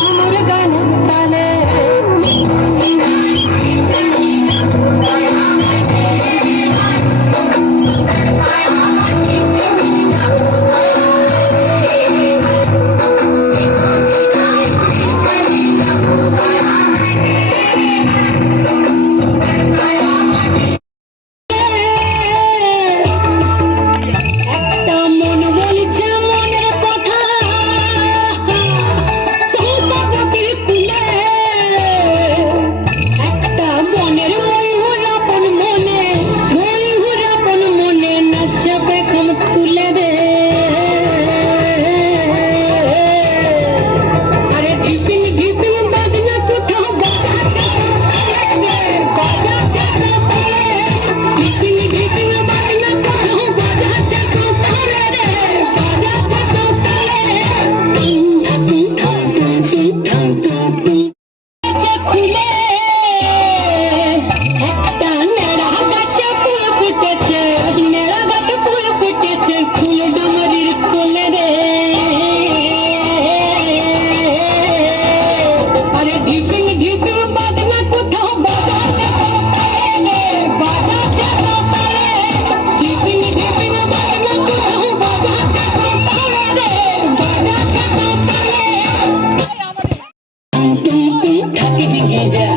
முருகன் தலை He did.